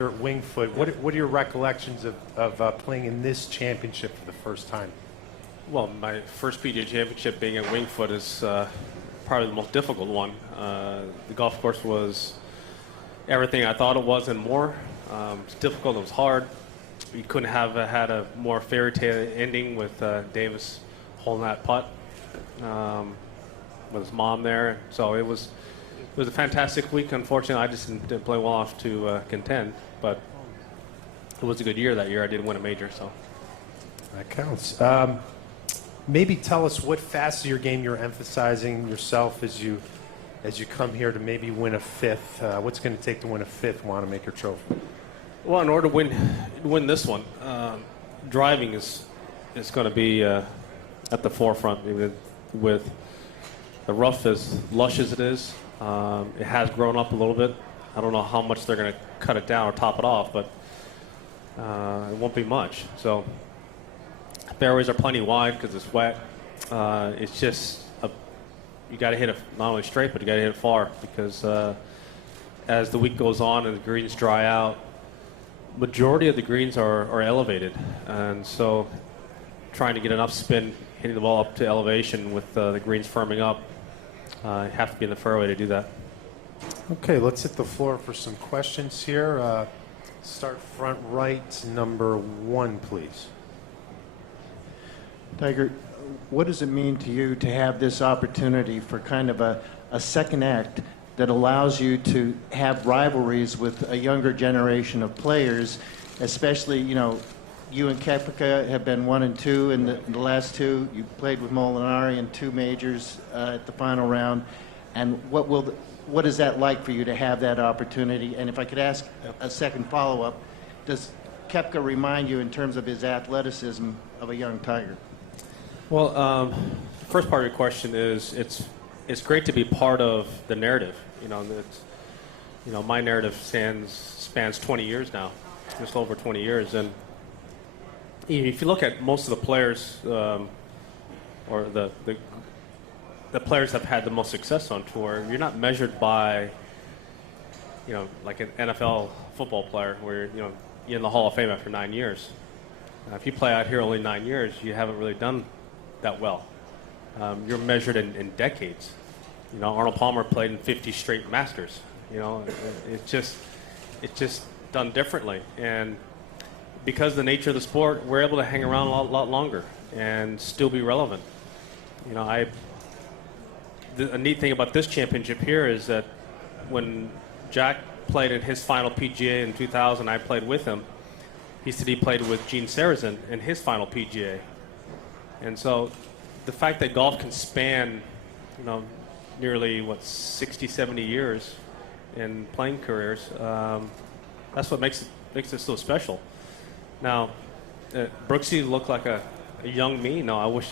at Winged Foot. What are your recollections of playing in this championship for the first time? Well, my first PGA Championship being at Winged Foot is probably the most difficult one. The golf course was everything I thought it was and more. It was difficult, it was hard. You couldn't have had a more fairy tale ending with Davis holding that putt with his mom there. So it was a fantastic week. Unfortunately, I just didn't play well enough to contend, but it was a good year that year. I did win a major, so. That counts. Maybe tell us what facet of your game you're emphasizing yourself as you come here to maybe win a fifth. What's going to take to win a fifth Wanamaker Trophy? Well, in order to win this one, driving is going to be at the forefront. With the rough as lush as it is, it has grown up a little bit. I don't know how much they're going to cut it down or top it off, but it won't be much. So fairways are plenty wide because it's wet. It's just you got to hit it not only straight, but you got to hit it far because as the week goes on and the greens dry out, majority of the greens are elevated, and so trying to get enough spin, hitting the ball up to elevation with the greens firming up, you have to be in the fairway to do that. Okay, let's hit the floor for some questions here. Start front right, number 1, please. Tiger, what does it mean to you to have this opportunity for kind of a second act that allows you to have rivalries with a younger generation of players, especially, you and Koepka have been 1 and 2 in the last 2. You played with Molinari in 2 majors at the final round. And what is that like for you to have that opportunity? And if I could ask a second follow-up, does Koepka remind you in terms of his athleticism of a young Tiger? Well, first part of your question is it's great to be part of the narrative. My narrative spans 20 years now, just over 20 years, and if you look at most of the players, or the players that have had the most success on tour, you're not measured by, like an NFL football player where you're in the Hall of Fame after 9 years. If you play out here only 9 years, you haven't really done that well. You're measured in decades. Arnold Palmer played in 50 straight Masters. It's just done differently, and because of the nature of the sport, we're able to hang around a lot longer and still be relevant. The neat thing about this championship here is that when Jack played in his final PGA in 2000, I played with him. He said he played with Gene Sarazen in his final PGA. And so the fact that golf can span, nearly, 60, 70 years in playing careers, that's what makes it so special. Now, Brooksy looked like a young me. No, I wish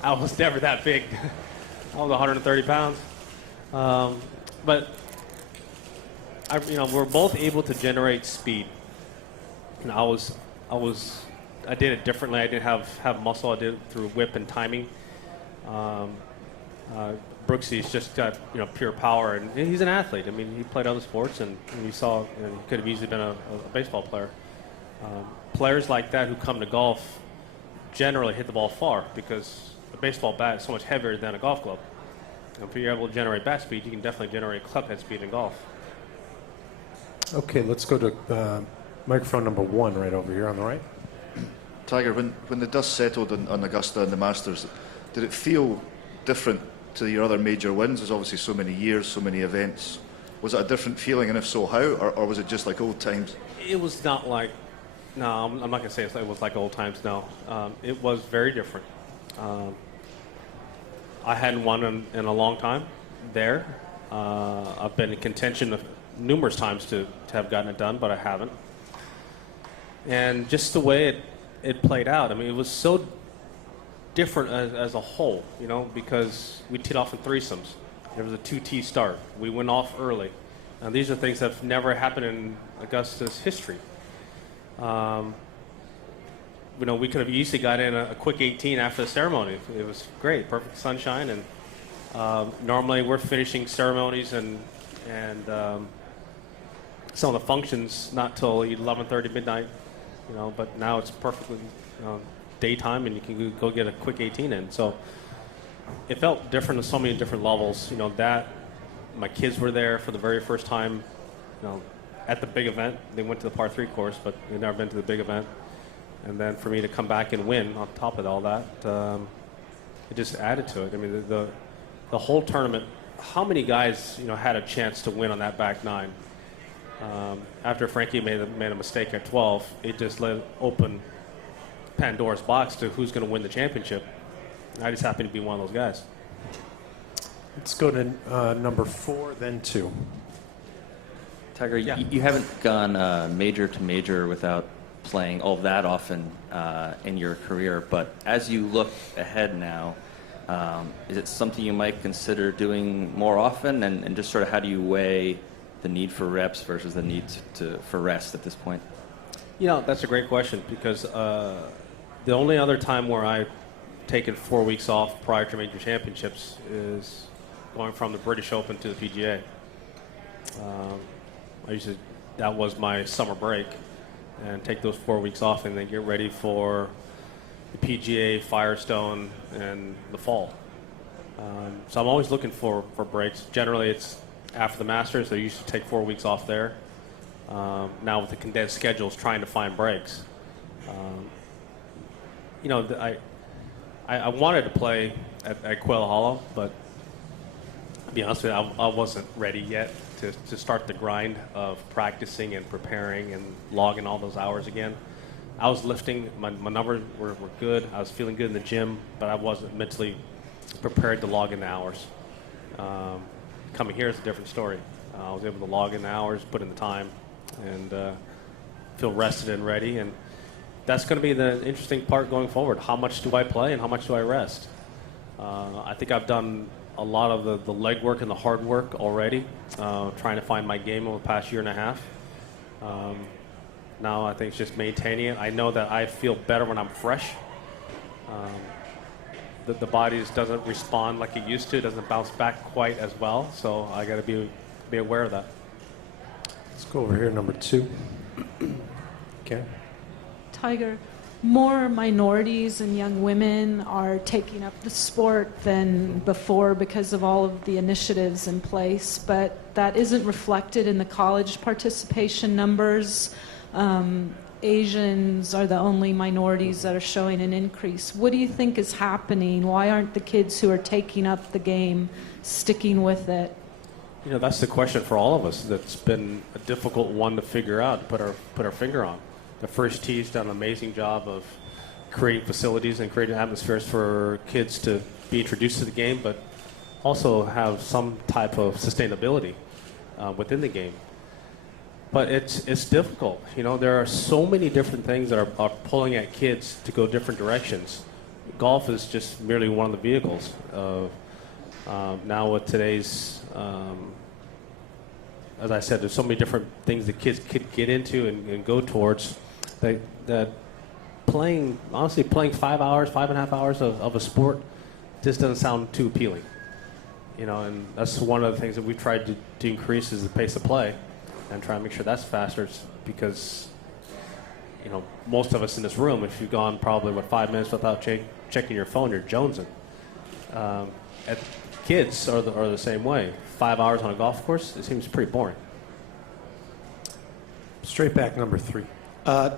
I was never that big. I was 130 pounds. But we're both able to generate speed. I did it differently. I didn't have muscle. I did it through whip and timing. Brooksy's just got pure power, and he's an athlete. I mean, he played other sports, and you saw he could have easily been a baseball player. Players like that who come to golf generally hit the ball far because a baseball bat is so much heavier than a golf glove. And if you're able to generate bat speed, you can definitely generate club head speed in golf. Okay, let's go to microphone number 1 right over here on the right. Tiger, when the dust settled on Augusta and the Masters, did it feel different to your other major wins? There's obviously so many years, so many events. Was it a different feeling, and if so, how? Or was it just like old times? It was not like, no, I'm not going to say it was like old times, no. It was very different. I hadn't won in a long time there. I've been in contention numerous times to have gotten it done, but I haven't. And just the way it played out, I mean, it was so different as a whole, because we teed off in threesomes. There was a 2-tee start. We went off early. And these are things that have never happened in Augusta's history. We could have easily got in a quick 18 after the ceremony. It was great, perfect sunshine, and normally we're finishing ceremonies and some of the functions not till 11:30 midnight, but now it's perfectly daytime, and you can go get a quick 18 in. So it felt different on so many different levels. That my kids were there for the very first time, at the big event. They went to the par 3 course, but they've never been to the big event. And then for me to come back and win on top of all that, it just added to it. I mean, the whole tournament, how many guys had a chance to win on that back nine? After Frankie made a mistake at 12, it just let open Pandora's box to who's going to win the championship. I just happen to be one of those guys. Let's go to number 4, then 2. Tiger, Yeah. you haven't gone major to major without playing all that often in your career, but as you look ahead now, is it something you might consider doing more often, and just sort of how do you weigh the need for reps versus the need for rest at this point? That's a great question, because the only other time where I've taken 4 weeks off prior to major championships is going from the British Open to the PGA. That was my summer break, and take those 4 weeks off and then get ready for the PGA, Firestone, and the fall. So I'm always looking for breaks. Generally, it's after the Masters. They used to take 4 weeks off there. Now with the condensed schedules, trying to find breaks. I wanted to play at Quail Hollow, but to be honest with you, I wasn't ready yet to start the grind of practicing and preparing and logging all those hours again. I was lifting, my numbers were good, I was feeling good in the gym, but I wasn't mentally prepared to log in the hours. Coming here is a different story. I was able to log in the hours, put in the time, and feel rested and ready. And that's going to be the interesting part going forward. How much do I play and how much do I rest? I think I've done a lot of the legwork and the hard work already, trying to find my game over the past year and a half. Now I think it's just maintaining it. I know that I feel better when I'm fresh. The body just doesn't respond like it used to. It doesn't bounce back quite as well. So I got to be aware of that. Let's go over here, number 2. Okay. Tiger, more minorities and young women are taking up the sport than before because of all of the initiatives in place, but that isn't reflected in the college participation numbers. Asians are the only minorities that are showing an increase. What do you think is happening? Why aren't the kids who are taking up the game sticking with it? That's the question for all of us. That's been a difficult one to figure out, put our finger on. The First Tee's done an amazing job of creating facilities and creating atmospheres for kids to be introduced to the game, but also have some type of sustainability within the game. But it's difficult. There are so many different things that are pulling at kids to go different directions. Golf is just merely one of the vehicles. Now with today's, as I said, there's so many different things that kids could get into and go towards. That playing 5.5 hours of a sport just doesn't sound too appealing. And that's one of the things that we've tried to increase is the pace of play and try and make sure that's faster, because most of us in this room, if you've gone probably 5 minutes without checking your phone, you're jonesing. Kids are the same way. 5 hours on a golf course, it seems pretty boring. Straight back, number 3.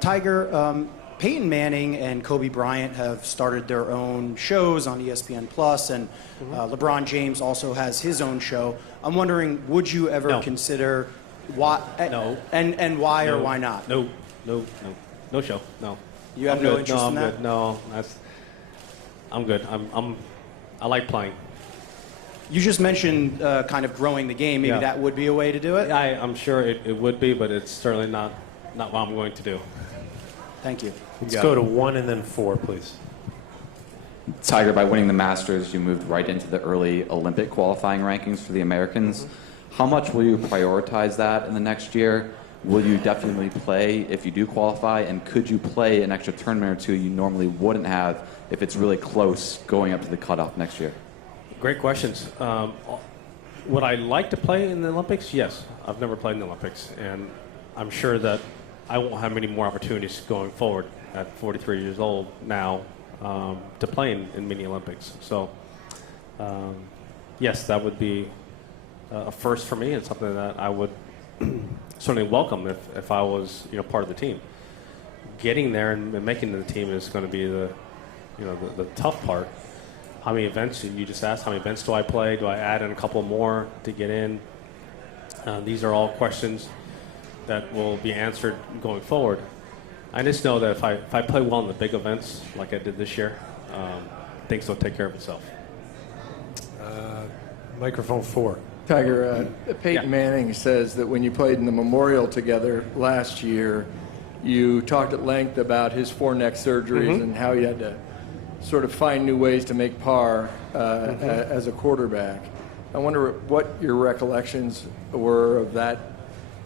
Tiger, Peyton Manning and Kobe Bryant have started their own shows on ESPN Plus, and LeBron James also has his own show. I'm wondering, would you ever consider why? No. And why or why not? No show. No. You have I'm no good. interest No, in I'm that? good. No, I'm good. I like playing. You just mentioned kind of growing the game. Maybe that would be a way to do it. I'm sure it would be, but it's certainly not what I'm going to do. Thank you. Let's go to 1 and then 4, please. Tiger, by winning the Masters, you moved right into the early Olympic qualifying rankings for the Americans. How much will you prioritize that in the next year? Will you definitely play if you do qualify? And could you play an extra tournament or two you normally wouldn't have if it's really close going up to the cutoff next year? Great questions. Would I like to play in the Olympics? Yes. I've never played in the Olympics, and I'm sure that I won't have many more opportunities going forward at 43 years old now to play in mini Olympics. So, yes, that would be a first for me and something that I would certainly welcome if I was part of the team. Getting there and making the team is going to be the tough part. How many events, you just asked, how many events do I play? Do I add in a couple more to get in? These are all questions that will be answered going forward. I just know that if I play well in the big events like I did this year, things will take care of itself. Microphone 4. Tiger, Peyton Yeah. Manning says that when you played in the Memorial together last year, you talked at length about his 4 neck surgeries and how you had to sort of find new ways to make par as a quarterback. I wonder what your recollections were of that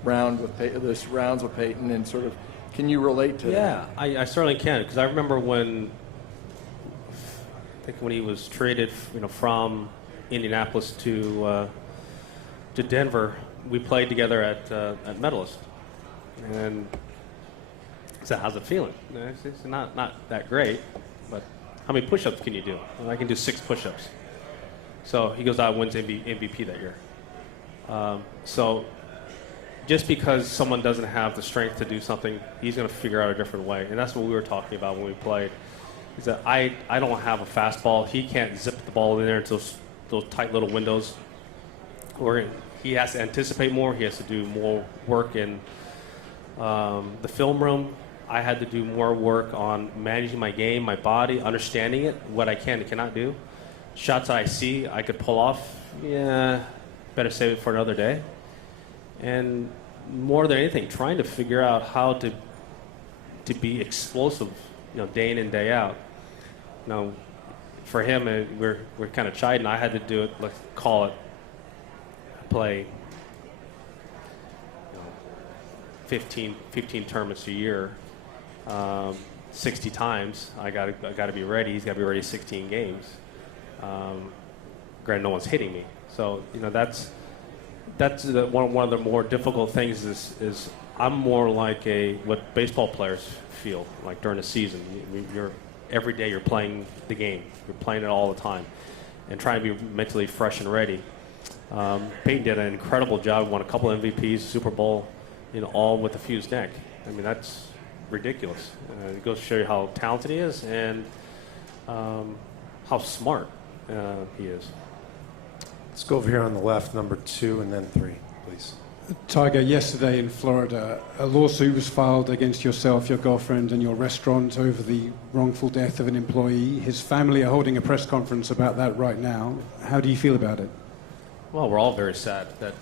round with those rounds with Peyton, and sort of can you relate to that? Yeah, I certainly can, because I remember when he was traded, from Indianapolis to Denver, we played together at Medalist, and he said, "How's it feeling?" It's not that great, but how many push-ups can you do? Well, I can do 6 push-ups. So he goes out and wins MVP that year. So just because someone doesn't have the strength to do something, he's going to figure out a different way. And that's what we were talking about when we played. Is that I don't have a fastball. He can't zip the ball in there into those tight little windows. Or he has to anticipate more. He has to do more work in the film room. I had to do more work on managing my game, my body, understanding it, what I can and cannot do. Shots I see I could pull off, better save it for another day. And more than anything, trying to figure out how to be explosive, day in and day out. For him, we're kind of chiding. I had to do it, let's call it, play 15 tournaments a year, 60 times. I got to be ready. He's got to be ready 16 games. Granted, no one's hitting me, so that's one of the more difficult things is I'm more like what baseball players feel like during the season. Every day you're playing the game, you're playing it all the time, and trying to be mentally fresh and ready. Peyton did an incredible job, won a couple MVPs, Super Bowl, all with a fused neck. I mean, that's ridiculous. It goes to show you how talented he is and how smart he is. Let's go over here on the left, number 2 and then 3, please. Tiger, yesterday in Florida, a lawsuit was filed against yourself, your girlfriend, and your restaurant over the wrongful death of an employee. His family are holding a press conference about that right now. How do you feel about it? Well, we're all very sad that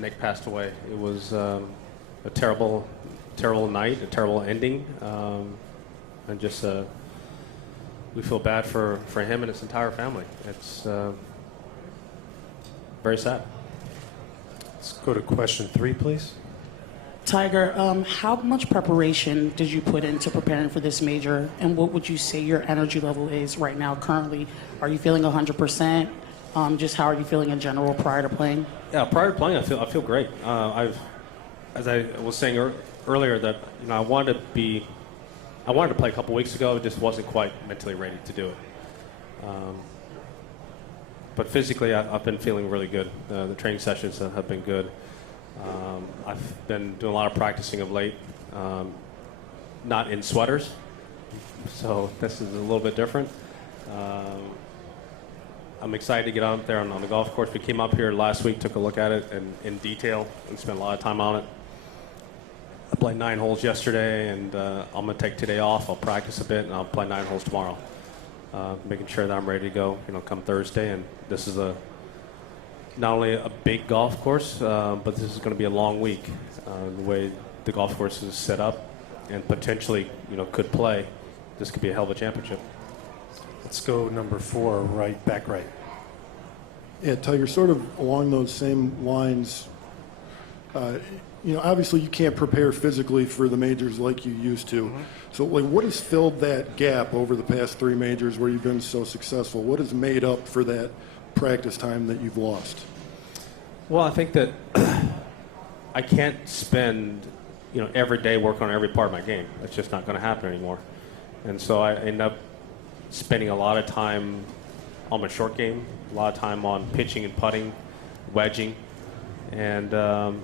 Nick passed away. It was a terrible night, a terrible ending, and just we feel bad for him and his entire family. It's very sad. Let's go to question 3, please. Tiger, how much preparation did you put into preparing for this major, and what would you say your energy level is right now currently? Are you feeling 100%? Just how are you feeling in general prior to playing? Yeah, prior to playing, I feel great. As I was saying earlier, that I wanted to play a couple weeks ago. It just wasn't quite mentally ready to do it. But physically, I've been feeling really good. The training sessions have been good. I've been doing a lot of practicing of late, not in sweaters, so this is a little bit different. I'm excited to get out there on the golf course. We came up here last week, took a look at it in detail, and spent a lot of time on it. I played 9 holes yesterday, and I'm going to take today off. I'll practice a bit, and I'll play 9 holes tomorrow, making sure that I'm ready to go, come Thursday. And this is not only a big golf course, but this is going to be a long week. The way the golf course is set up, and potentially, could play, this could be a hell of a championship. Let's go number 4, right, back right. Yeah, Tiger, sort of along those same lines, obviously you can't prepare physically for the majors like you used to. Mm-hmm. So, what has filled that gap over the past 3 majors where you've been so successful? What has made up for that practice time that you've lost? Well, I think that I can't spend every day work on every part of my game. That's just not going to happen anymore. And so I end up spending a lot of time on my short game, a lot of time on pitching and putting, wedging, and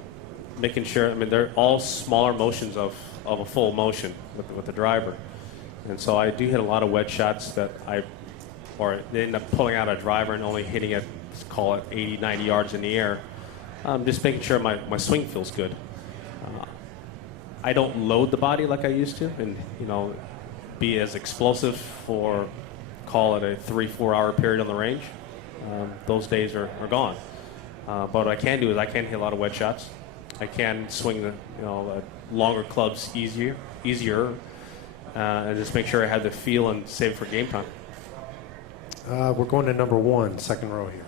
making sure. I mean, they're all smaller motions of a full motion with the driver. And so I do hit a lot of wedge shots that they end up pulling out a driver and only hitting it, let's call it 80, 90 yards in the air. Just making sure my swing feels good. I don't load the body like I used to, and be as explosive for, call it a 3-4 hour period on the range. Those days are gone. But what I can do is I can hit a lot of wedge shots. I can swing the longer clubs easier, and just make sure I have the feel and save it for game time. We're going to number 1, second row here.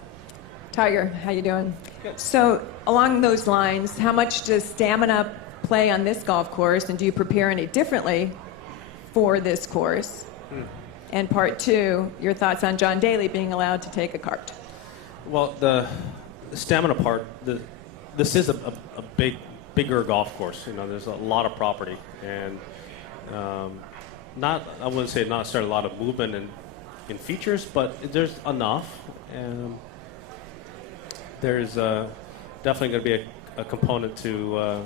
Tiger, how you doing? Good. So along those lines, how much does stamina play on this golf course, and do you prepare any differently for this course? And part 2, your thoughts on John Daly being allowed to take a cart. Well, the stamina part, this is a bigger golf course. There's a lot of property, and I wouldn't say not necessarily a lot of movement in features, but there's enough. And there's definitely going to be a component to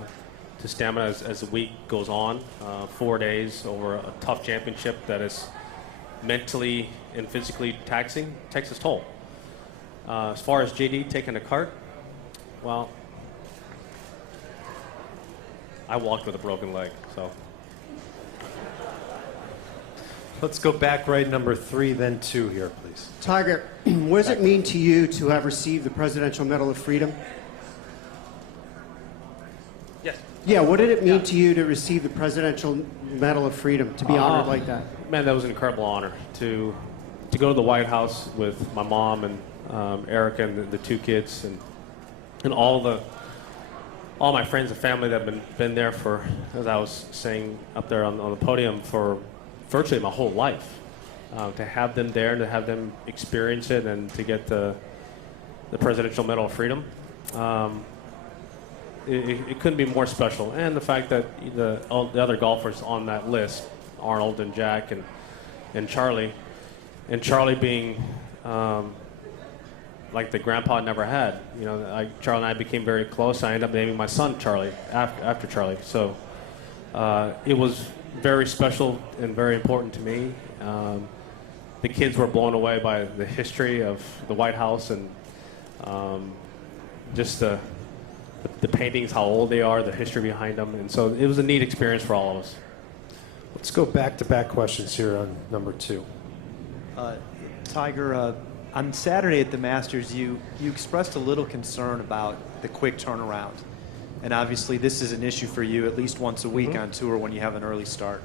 stamina as the week goes on. 4 days over a tough championship that is mentally and physically taxing takes its toll. As far as JD taking a cart, well, I walked with a broken leg, so. Let's go back right, number 3, then 2 here, please. Tiger, what does it mean to you to have received the Presidential Medal of Freedom? Yes. Yeah, what did it mean to you to receive the Presidential Medal of Freedom, to be honored like that? Man, that was an incredible honor to go to the White House with my mom and Erica and the 2 kids and all my friends and family that have been there for, as I was saying up there on the podium, for virtually my whole life. To have them there and to have them experience it and to get the Presidential Medal of Freedom, it couldn't be more special. And the fact that the other golfers on that list, Arnold and Jack and Charlie being like the grandpa I never had. Charlie and I became very close. I ended up naming my son Charlie after Charlie. So it was very special and very important to me. The kids were blown away by the history of the White House and just the paintings, how old they are, the history behind them. And so it was a neat experience for all of us. Let's go back-to-back questions here on number 2. Tiger, on Saturday at the Masters, you expressed a little concern about the quick turnaround. And obviously this is an issue for you at least once a week on tour when you have an early start.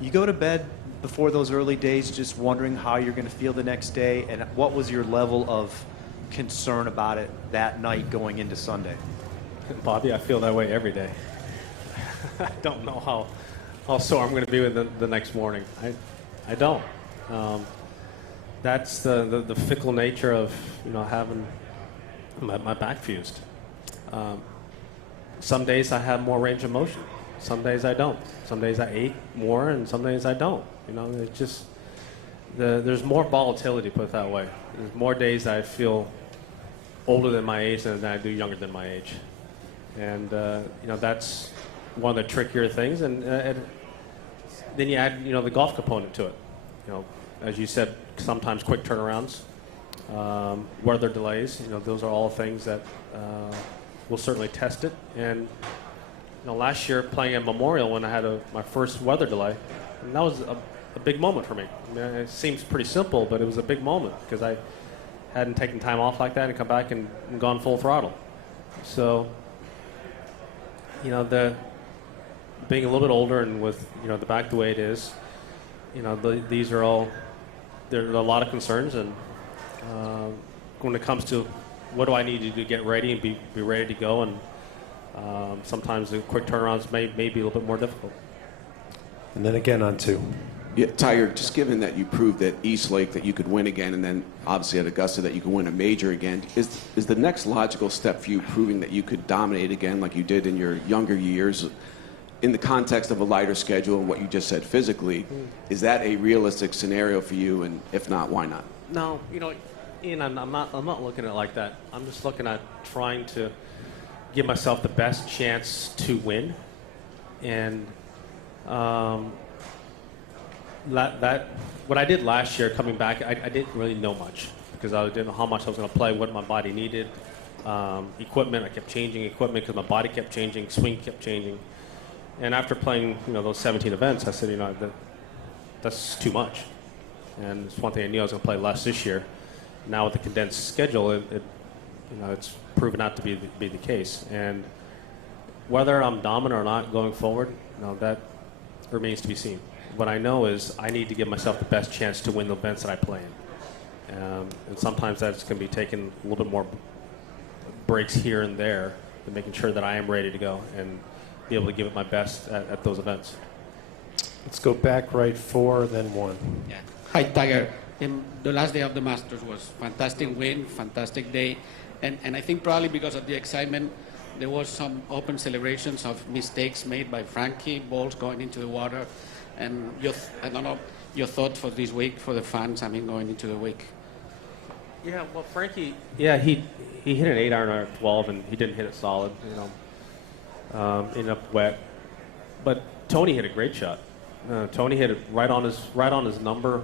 You go to bed before those early days just wondering how you're going to feel the next day, and what was your level of concern about it that night going into Sunday? Bobby, I feel that way every day. I don't know how sore I'm going to be with the next morning. I don't. That's the fickle nature of having my back fused. Some days I have more range of motion. Some days I don't. Some days I ache more, and some days I don't. It's just there's more volatility, put it that way. There's more days I feel older than my age than I do younger than my age, and that's one of the trickier things. And then you add the golf component to it. As you said, sometimes quick turnarounds, weather delays. Those are all things that will certainly test it. And last year playing at Memorial when I had my first weather delay, and that was a big moment for me. I mean, it seems pretty simple, but it was a big moment because I hadn't taken time off like that and come back and gone full throttle. So, the being a little bit older and with the back the way it is, these are all, there are a lot of concerns, and when it comes to what do I need to do to get ready and be ready to go, and sometimes the quick turnarounds may be a little bit more difficult. And then again on 2. Yeah, Tiger, just given that you proved at East Lake that you could win again, and then obviously at Augusta that you could win a major again, is the next logical step for you proving that you could dominate again like you did in your younger years in the context of a lighter schedule and what you just said physically? Is that a realistic scenario for you, and if not, why not? No, Ian, I'm not looking at it like that. I'm just looking at trying to give myself the best chance to win, and that what I did last year coming back, I didn't really know much because I didn't know how much I was going to play, what my body needed, equipment. I kept changing equipment because my body kept changing, swing kept changing, and after playing those 17 events, I said that's too much, and it's one thing I knew I was going to play less this year. Now with the condensed schedule, it's proven not to be the case, and whether I'm dominant or not going forward, that remains to be seen. What I know is I need to give myself the best chance to win the events that I play in. And sometimes that's going to be taking a little bit more breaks here and there and making sure that I am ready to go and be able to give it my best at those events. Let's go back right 4, then 1. Yeah. Hi, Tiger. The last day of the Masters was fantastic win, fantastic day. And I think probably because of the excitement, there was some open celebrations of mistakes made by Frankie, balls going into the water. And I don't know, your thought for this week, for the fans, going into the week. Yeah, well, Frankie, he hit an 8-iron on 12, and he didn't hit it solid, ended up wet. But Tony hit a great shot. Tony hit it right on his number,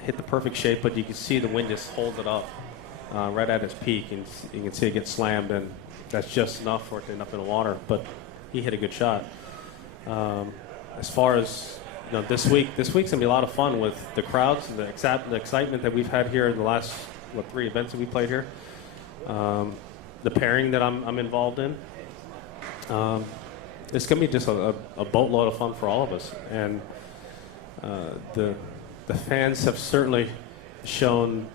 hit the perfect shape, but you can see the wind just holds it up right at his peak, and you can see it get slammed, and that's just enough for it to end up in the water. But he hit a good shot. As far as this week's gonna be a lot of fun with the crowds, the excitement that we've had here in the last 3 events that we played here. The pairing that I'm involved in. It's gonna be just a boatload of fun for all of us, and the fans have certainly shown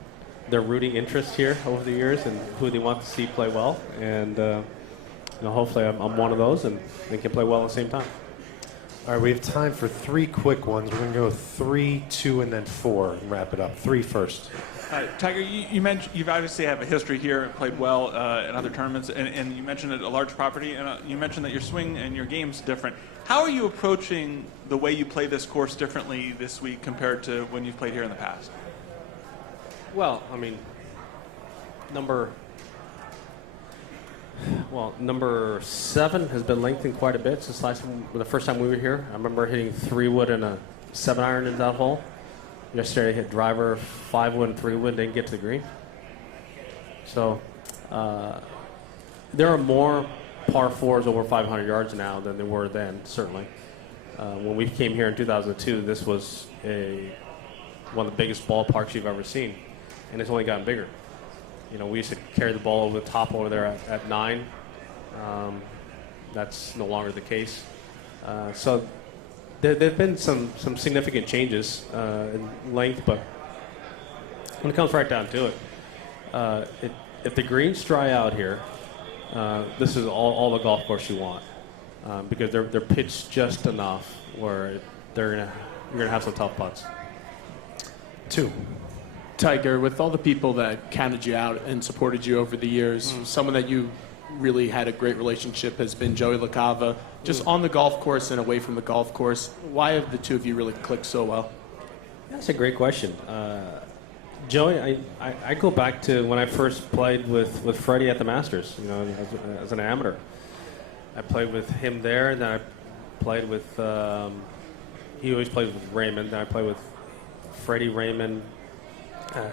their rooting interest here over the years and who they want to see play well, and hopefully I'm one of those and they can play well at the same time. All right, we have time for 3 quick ones. We're going to go 3, 2, and then 4 and wrap it up. 3 first. Tiger, you mentioned you've obviously have a history here and played well in other tournaments, and you mentioned a large property, and you mentioned that your swing and your game's different. How are you approaching the way you play this course differently this week compared to when you've played here in the past? Well, number 7 has been lengthened quite a bit since the first time we were here. I remember hitting 3-wood and a 7-iron in that hole. Yesterday I hit driver, 5-wood and 3-wood, didn't get to the green. So there are more par 4s over 500 yards now than there were then, certainly. When we came here in 2002, this was one of the biggest ballparks you've ever seen, and it's only gotten bigger. We used to carry the ball over the top over there at 9. That's no longer the case. So there have been some significant changes in length, but when it comes right down to it, if the greens dry out here, this is all the golf course you want, because they're pitched just enough where you're gonna have some tough putts. 2. Tiger, with all the people that counted you out and supported you over the years, someone that you really had a great relationship has been Joey LaCava. Just on the golf course and away from the golf course, why have the two of you really clicked so well? That's a great question. Joey, I go back to when I first played with Freddie at the Masters, as an amateur. I played with him there, and then I played with, he always played with Raymond, then I played with Freddie, Raymond,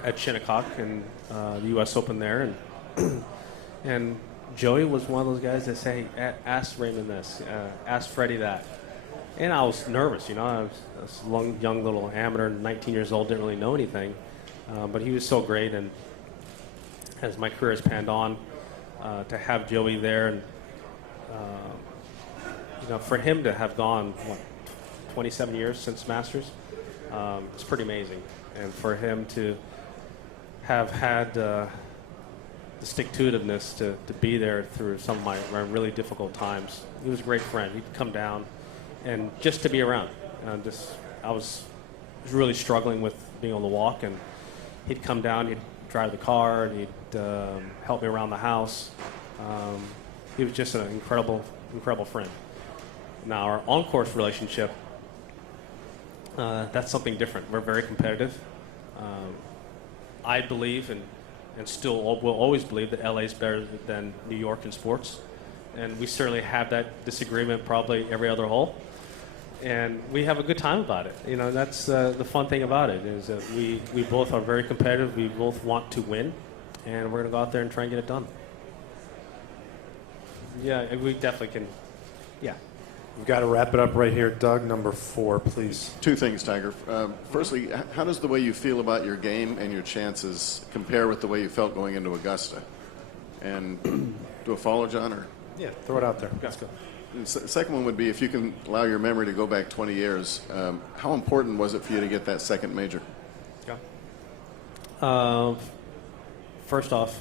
at Shinnecock and the U.S. Open there, and Joey was one of those guys that say, hey, ask Raymond this, ask Freddie that, and I was nervous, I was a young little amateur, 19 years old, didn't really know anything, but he was so great, and as my career has panned on, to have Joey there, and for him to have gone 27 years since Masters, it's pretty amazing, and for him to have had the stick-to-itiveness to be there through some of my really difficult times. He was a great friend. He'd come down, and just to be around. I was was really struggling with being able to walk, and he'd come down, he'd drive the car, and he'd help me around the house. He was just an incredible friend. Now, our on-course relationship, that's something different. We're very competitive. I believe, and still will always believe, that LA is better than New York in sports. And we certainly have that disagreement probably every other hole. And we have a good time about it. You know, that's the fun thing about it, is that we both are very competitive. We both want to win. And we're going to go out there and try and get it done. Yeah, we definitely can. Yeah. We've got to wrap it up right here. Doug, number 4, please. Two things, Tiger. Firstly, how does the way you feel about your game and your chances compare with the way you felt going into Augusta? And do a follow, John? Or? Yeah, throw it out there. Let's go. The second one would be, if you can allow your memory to go back 20 years, how important was it for you to get that second major? Yeah. First off,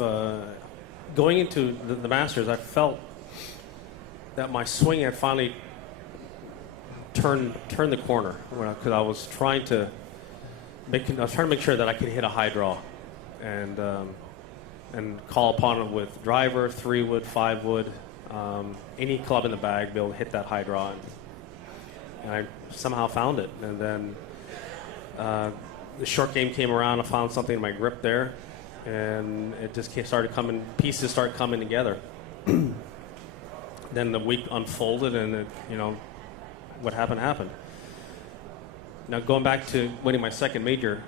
going into the Masters, I felt that my swing had finally turned the corner, because I was trying to make sure that I could hit a high draw, and call upon it with driver, 3-wood, 5-wood, any club in the bag, be able to hit that high draw, and I somehow found it. And then the short game came around. I found something in my grip there, and it just started coming. Pieces started coming together. Then the week unfolded, and what happened. Now, going back to winning my second major,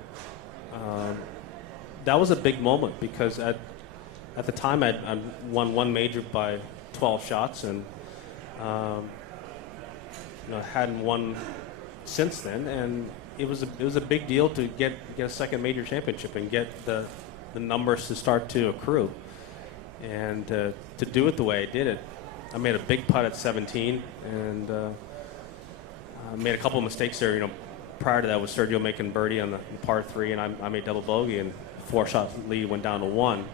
that was a big moment, because at the time I won one major by 12 shots, and hadn't won since then. And it was a big deal to get a second major championship and get the numbers to start to accrue, and to do it the way I did it. I made a big putt at 17, and I made a couple of mistakes there. Prior to that was Sergio making birdie on the par 3, and I made double bogey, and 4-shot lead went down to 1.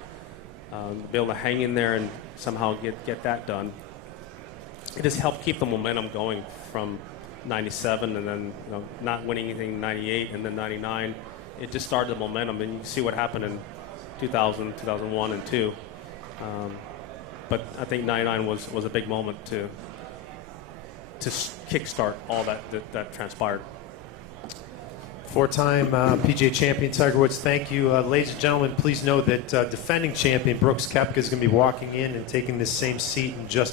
Be able to hang in there and somehow get that done. It just helped keep the momentum going from 97, and then not winning anything in 98, and then 99. It just started the momentum, and you can see what happened in 2000, 2001, and 2. But I think 99 was a big moment to kickstart all that transpired. 4-time PGA champion Tiger Woods, thank you. Ladies and gentlemen, please know that defending champion Brooks Koepka is going to be walking in and taking this same seat in just